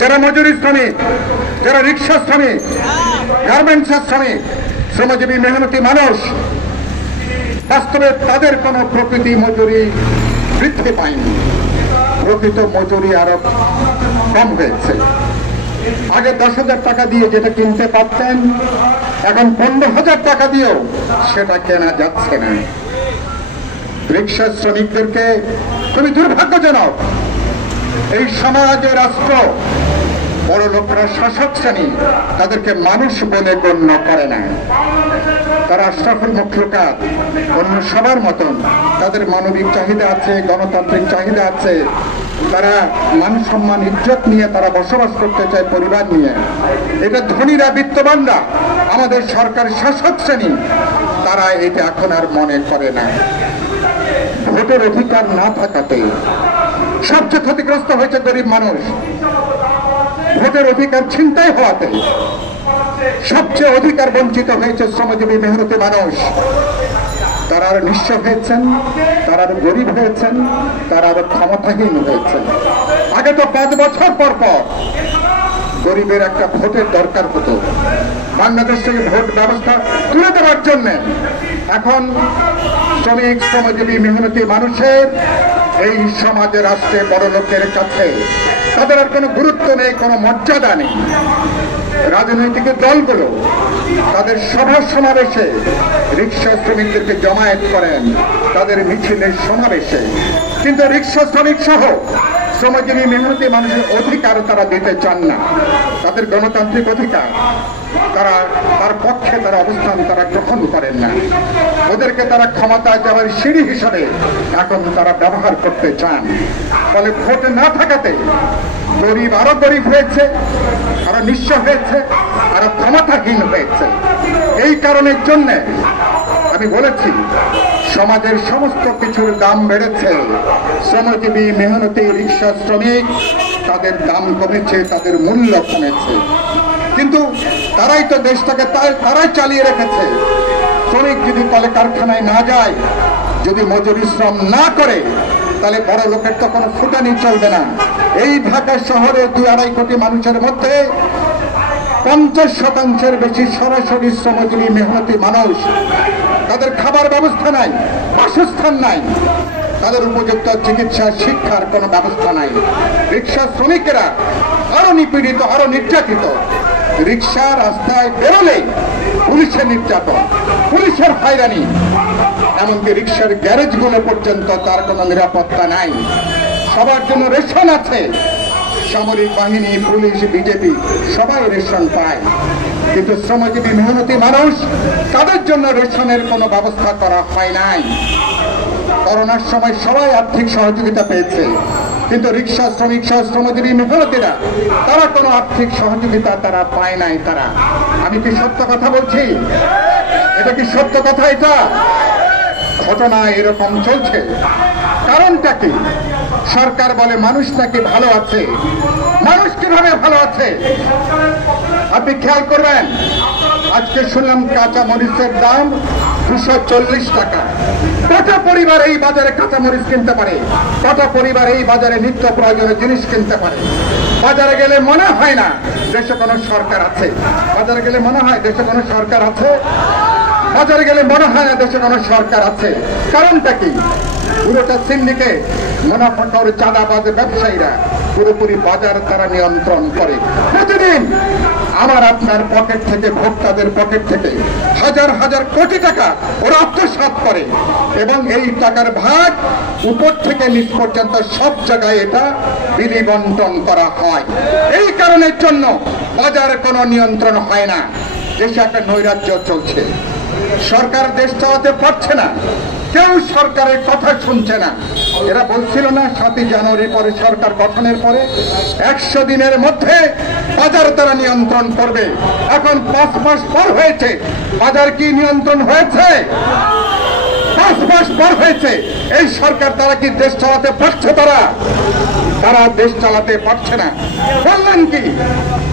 যারা মজুরি শ্রমিক, যারা রিক্সা শ্রমিক, গার্মেন্টসের শ্রমিক, শ্রমজীবী মেহনতি মানুষ, বাস্তবে তাদের কোনো প্রকৃতি মজুরি বৃদ্ধি পায়নি, প্রকৃত মজুরি আরো কম হয়েছে। আগে 10,000 টাকা দিয়ে যেটা কিনতে পারতেন, এখন 15,000 টাকা দিয়েও সেটা কেনা যাচ্ছে না। রিক্সা শ্রমিকদেরকে খুবই দুর্ভাগ্যজনক, এই সমাজে রাষ্ট্র বড় লোকরা শাসক শ্রেণী তাদেরকে মানুষ বলে গণ্য করে না। তারা আশরাফুল মখলুকাত, অন্য সবার মতন তাদের মানবিক চাহিদা আছে, গণতান্ত্রিক চাহিদা আছে, তারা মান সম্মান ইজ্জত নিয়ে তারা বসবাস করতে চায় পরিবার নিয়ে। এটা ধনীরা, বিত্তবানরা, আমাদের সরকার শাসক শ্রেণী তারা এটা এখন আর মনে করে না। ভোটের অধিকার না থাকাতে সবচেয়ে ক্ষতিগ্রস্ত হয়েছে গরিব মানুষ। ভোটের অধিকার ছিনতাই হওয়াতে সবচেয়ে অধিকার বঞ্চিত হয়েছে শ্রমজীবী মেহনতি মানুষ। তারা আরো নিঃস্ব হয়েছেন, তারা আরো গরিব হয়েছেন, তারা আরো ক্ষমতাহীন হয়েছেন। আগে তো 5 বছর পর পর গরিবের একটা ভোটের দরকার হতো বাংলাদেশ থেকে ভোট ব্যবস্থা তুলে দেওয়ার জন্য। এখন শ্রমিক, শ্রমজীবী মেহনতি মানুষের এই সমাজে, রাষ্ট্রে, বড় লোকের কাছে তাদের আর কোনো গুরুত্ব নেই, কোনো মর্যাদা নেই। রাজনৈতিক দলগুলো তাদের সভা সমাবেশে রিক্সা শ্রমিকদেরকে জমায়েত করেন, তাদের মিছিলের সমাবেশে, কিন্তু রিক্সা শ্রমিক সহ শ্রমজীবী মেহনতি মানুষের অধিকার তারা দিতে চান না। তাদের গণতান্ত্রিক অধিকার তার পক্ষে তারা অবস্থান তারা গ্রহণ করেন না। ওদেরকে তারা ক্ষমতায় যাওয়ার সিঁড়ি হিসাবে এখন তারা ব্যবহার করতে চান। ফলে ভোট না থাকাতে গরিব আরো গরিব হয়েছে, আরো নিঃস্ব হয়েছে, আরো ক্ষমতাহীন হয়েছে। এই কারণের জন্য আমি বলেছি সমাজের সমস্ত কিছুর দাম বেড়েছে, শ্রমজীবী মেহনতি রিক্সা শ্রমিক তাদের দাম কমেছে, তাদের মূল্য কমেছে। কিন্তু তারাই তো দেশটাকে তারাই চালিয়ে রেখেছে। শ্রমিক যদি কলে কারখানায় না যায়, যদি মজুরি শ্রম না করে, তাহলে বড় লোকের তো কোনো ফুটানি চলবে না। এই ঢাকা শহরে 2-2.5 কোটি মানুষের মধ্যে 50% বেশি সরাসরি শ্রমজীবী মেহনতি মানুষ। তাদের খাবার ব্যবস্থা নাই, বাসস্থান নাই, তাদের উপযুক্ত চিকিৎসা, শিক্ষার কোনো ব্যবস্থা নাই। রিক্সা শ্রমিকেরা আরো নিপীড়িত, আরো নির্যাতিত। রিক্সা রাস্তায় বেরোলে পুলিশের নির্যাতন, পুলিশের হয়রানি, এমনকি রিক্সার গ্যারেজগুলো পর্যন্ত তার কোনো নিরাপত্তা নাই। সবার জন্য রেশন আছে, সামরিক বাহিনী, পুলিশ, বিজেপি সবাই রেশন পায়, কিন্তু শ্রমজীবী মেহনতি মানুষ তাদের জন্য রেশনের কোনো ব্যবস্থা করা হয় নাই। করোনার সময় সবাই আর্থিক সহযোগিতা পেয়েছে, কিন্তু রিক্সা শ্রমিক সহ শ্রমজীবী মেহনতিরা তারা কোনো আর্থিক সহযোগিতা তারা পায় নাই। আমি কি সত্য কথা বলছি? এটা কি সত্য কথা? এটা ঘটনা এরকম চলছে। কারণটা কি? সরকার বলে মানুষ নাকি ভালো আছে। মানুষ কিভাবে ভালো আছে? আপনি খেয়াল করবেন, আজকে শুনলাম কাঁচা মরিচের দাম 240 টাকা। কত পরিবার এই বাজারে কাঁচা মরিচ কিনতে পারে? কত পরিবার এই বাজারে নিত্য প্রয়োজনীয় জিনিস কিনতে পারে? বাজারে গেলে মনে হয় না দেশে কোনো সরকার আছে। বাজারে গেলে মনে হয় দেশে কোনো সরকার আছে। বাজারে গেলে মনে হয় না দেশে কোনো সরকার আছে। কারণটা কি? পুরোটা সিন্ডিকেট, মুনাফাখোর, চাঁদাবাজ ব্যবসায়ীরা পুরোপুরি বাজার তারা নিয়ন্ত্রণ করে। প্রতিদিন আমার আপনার পকেট থেকে, ভোক্তাদের পকেট থেকে হাজার হাজার কোটি টাকা ওরা আত্মসাৎ করে, এবং এই টাকার ভাগ উপর থেকে নিচ পর্যন্ত সব জায়গায় এটা বিলি বন্টন করা হয়। এই কারণের জন্য বাজার কোনো নিয়ন্ত্রণ হয় না। দেশে একটা নৈরাজ্য চলছে। সরকার দেশ চালাতে পারছে না, কেউ সরকারের কথা শুনছে না। এরা বলছিল না 7 জানুয়ারি পরে সরকার গঠনের পরে 100 দিনের মধ্যে বাজার তারা নিয়ন্ত্রণ করবে। এখন 5 মাস পর হয়েছে, বাজার কি নিয়ন্ত্রণ হয়েছে? 5 মাস পর হয়েছে। এই সরকার তারা কি দেশ চালাতে পারছে? তারা দেশ চালাতে পারছে না। বললেন কি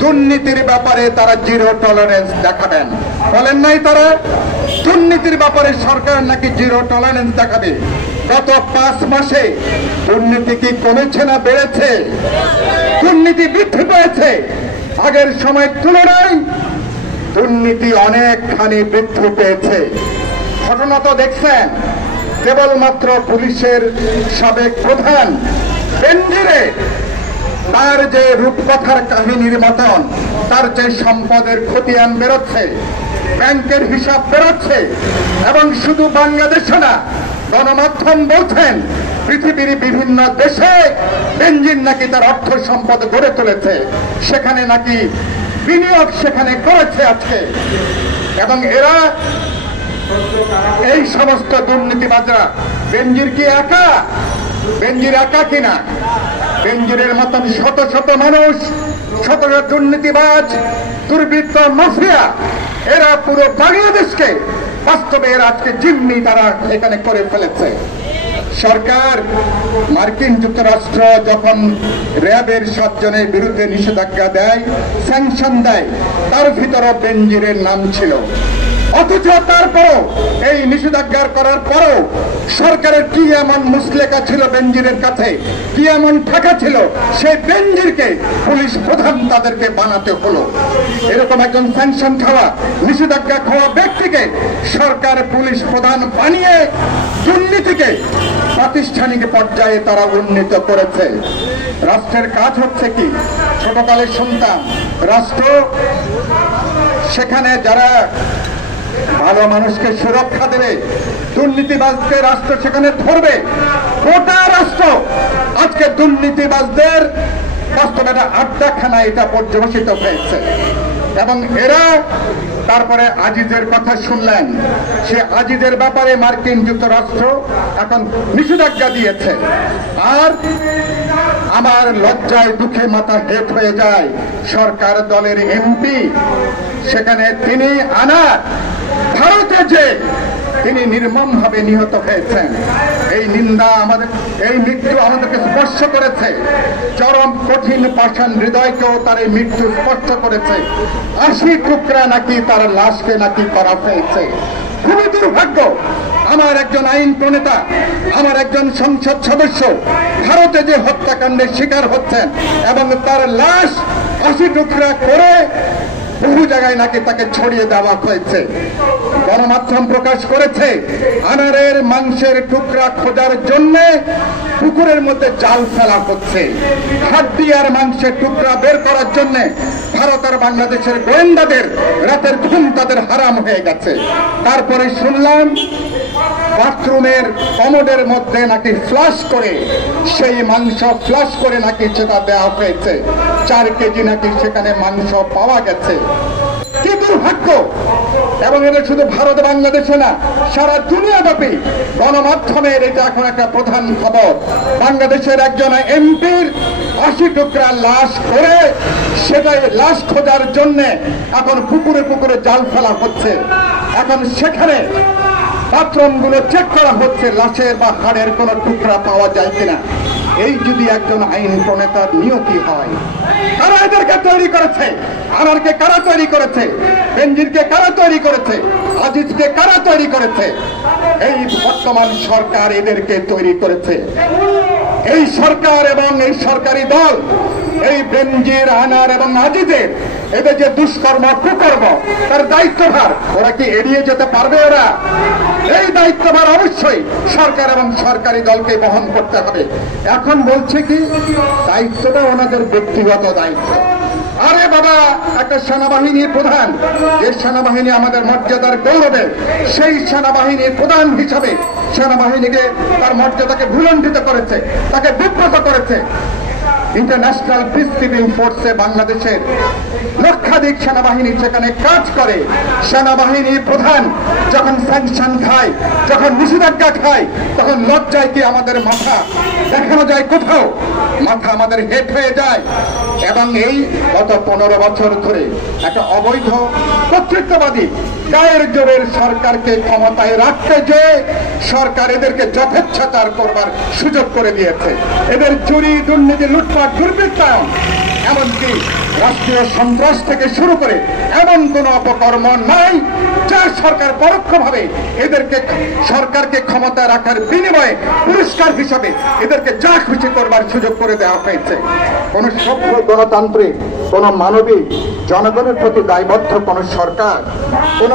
দুর্নীতির ব্যাপারে তারা 0 টলারেন্স দেখাবেন, বলেন নাই? তারা দুর্নীতির ব্যাপারে সরকার নাকি 0 টলারেন্স দেখাবে। গত 5 মাসে দুর্নীতি কি কমেছে না বেড়েছে? দুর্নীতি বৃদ্ধি পেয়েছে, আগের সময়ের তুলনায় দুর্নীতি অনেকখানি বৃদ্ধি পেয়েছে। ঘটনা তো দেখছেন, কেবলমাত্র পুলিশের সাবেক প্রধান বেনজিরে তার যে রূপকথার কাহিনীর মতন তার যে সম্পদের খতিয়ান বেরোচ্ছে, ব্যাংকের হিসাব বেরোচ্ছে, এবং শুধু বাংলাদেশে না, গণমাধ্যম বলছেন পৃথিবীর বিভিন্ন দেশে বেনজির নাকি তার অর্থ সম্পদ গড়ে তুলেছে, সেখানে নাকি বিনিয়োগ সেখানে করেছে আজকে। এবং এরা এই সমস্ত দুর্নীতিবাজরা, বেনজির কি একা? বেনজির একা কিনা? বেনজিরের মতন শত শত মানুষ, শত শত দুর্নীতিবাজ, দুর্বৃত্ত, মাফিয়া, এরা পুরো বাংলাদেশকে বাস্তবে এরা আজকে জিম্মি তারা এখানে করে ফেলেছে। সরকার, মার্কিন যুক্তরাষ্ট্র যখন র্যাবের 7 জনের বিরুদ্ধে নিষেধাজ্ঞা দেয়, স্যাংশন দেয়, তার ভিতরে বেনজিরের নাম ছিল। অথচ তারপরও এই নিষেধাজ্ঞা করার পরও সরকারের কি এমন মুসলেখা ছিল বেনজিরের কাছে, কি এমন টাকা ছিল, সেই বেনজিরকে পুলিশ প্রধান তাদেরকে বানাতে হলো। এরকম একজন স্যাংশন খাওয়া, নিষেধাজ্ঞা খাওয়া ব্যক্তিকে সরকার পুলিশ প্রধান বানিয়ে দুর্নীতিকে প্রাতিষ্ঠানিক পর্যায়ে তারা উন্নীত করেছে। রাষ্ট্রের কাজ হচ্ছে কি? ছোটকালে শুনতাম রাষ্ট্র, সেখানে যারা ভালো মানুষকে সুরক্ষা দেবে, দুর্নীতিবাজকে রাষ্ট্র সেখানে ধরবে। গোটা রাষ্ট্র আজকে দুর্নীতিবাজদের বাস্তবে একটা আড্ডাখানা এটা পর্যবেসিত হয়েছে। এবং এরা তারপরে আজিজের কথা শুনলেন, সে আজিজের ব্যাপারে মার্কিন যুক্তরাষ্ট্র এখন নিষেধাজ্ঞা দিয়েছে। আর আমার লজ্জায় দুঃখে মাথা হেট হয়ে যায়, সরকার দলের এমপি সেখানে তিনি ভারতে যে তিনি নির্মমভাবে নিহত হয়েছেন, এই নিন্দা আমাদের, এই মৃত্যু আমাদেরকে স্পর্শ করেছে। চরম কঠিন পাষাণ হৃদয়কেও তার এই মৃত্যু স্পর্শ করেছে। 80 টুকরা নাকি তার লাশকে নাকি করা হয়েছে। খুবই দুর্ভাগ্য, আমার একজন আইন প্রণেতা, আমার একজন সংসদ সদস্য ভারতে যে হত্যাকাণ্ডের শিকার হচ্ছেন এবং তার লাশ 80 টুকরা করে বহু জায়গায় নাকি তাকে ছড়িয়ে দেওয়া হয়েছে। গণমাধ্যম প্রকাশ করেছে আনারের মাংসের টুকরা খোঁজার জন্য পুকুরের মধ্যে জাল ফেলা হচ্ছে। হাড্ডি আর মাংসের টুকরা বের করার জন্য ভারত আর বাংলাদেশের গোয়েন্দাদের রাতের ঘুম তাদের হারাম হয়ে গেছে। তারপরে শুনলাম বাথরুমের কমোডের মধ্যে নাকি ফ্লাশ করে সেই মাংস ফ্লাশ করে নাকি সেটা দেওয়া হয়েছে। 4 কেজি নাকি সেখানে মাংস পাওয়া গেছে। কি দুর্ভাগ্য! এবং এটা শুধু ভারত বাংলাদেশে না, সারা দুনিয়াব্যাপী গণমাধ্যমের এটা এখন একটা প্রধান খবর। বাংলাদেশের একজন এমপির 80 টুকরা লাশ করে সেটাই লাশ খোঁজার জন্য এখন পুকুরে পুকুরে জাল ফেলা হচ্ছে। এখন সেখানে বাথরুমগুলো চেক করা হচ্ছে, লাশের বা হাড়ের কোন টুকরা পাওয়া যায় কিনা। এই যদি একজন আইন প্রণেতার নিয়তি হয়, কারা এদেরকে তৈরি করেছে? আনারকে কারা তৈরি করেছে? বেনজিরকে কারা তৈরি করেছে? আজিজকে কারা তৈরি করেছে? এই বর্তমান সরকার এদেরকে তৈরি করেছে। এই সরকার এবং এই সরকারি দল এই বেনজির, আনার এবং আজিজের এদের যে দুষ্কর্ম কুকর্ম তার দায়িত্বভার ওরা কি এড়িয়ে যেতে পারবে? ওরা এই দায়িত্বভার অবশ্যই সরকার এবং সরকারি দলকে বহন করতে হবে। এখন বলছে কি দায়িত্বটা ওনাদের ব্যক্তিগত দায়িত্ব। আরে বাবা, একটা সেনাবাহিনীর প্রধান, যে সেনাবাহিনী আমাদের মর্যাদার গৌরবের, সেই সেনাবাহিনীর প্রধান হিসাবে সেনাবাহিনীকে তার মর্যাদাকে ভুলণ্ঠিত করেছে, তাকে বিব্রত করেছে। ইন্টারন্যাশনাল পিস কিপিং ফোর্সে বাংলাদেশের লক্ষাধিক সেনাবাহিনী সেখানে কাজ করে। সেনাবাহিনীর প্রধান যখন স্যাংশন খায়, যখন নিষেধাজ্ঞা খায়, তখন লজ্জায় কি আমাদের মাথা দেখানো যায় কোথাও? মাথা আমাদের হেট হয়ে যায়। এবং এই গত 15 বছর ধরে একটা অবৈধ কর্তৃত্ববাদী গায়ের জোরের সরকারকে ক্ষমতায় রাখতে যে সরকার এদেরকে যথেচ্ছাচার করবার সুযোগ করে দিয়েছে। এদের চুরি, দুর্নীতি, লুটপাট বা দুর্বৃত্তায়ন, এমনকি রাষ্ট্রীয় সন্ত্রাস থেকে শুরু করে এমন কোন অপকর্ম নাই যার সরকার পরোক্ষভাবে এদেরকে সরকারকে ক্ষমতা রাখার বিনিময়ে পুরস্কার হিসাবে এদেরকে যা খুশি করবার সুযোগ করে দেওয়া হয়েছে। কোন সভ্য গণতান্ত্রিক, কোন মানবিক, জনগণের প্রতি দায়বদ্ধ কোন সরকার, কোন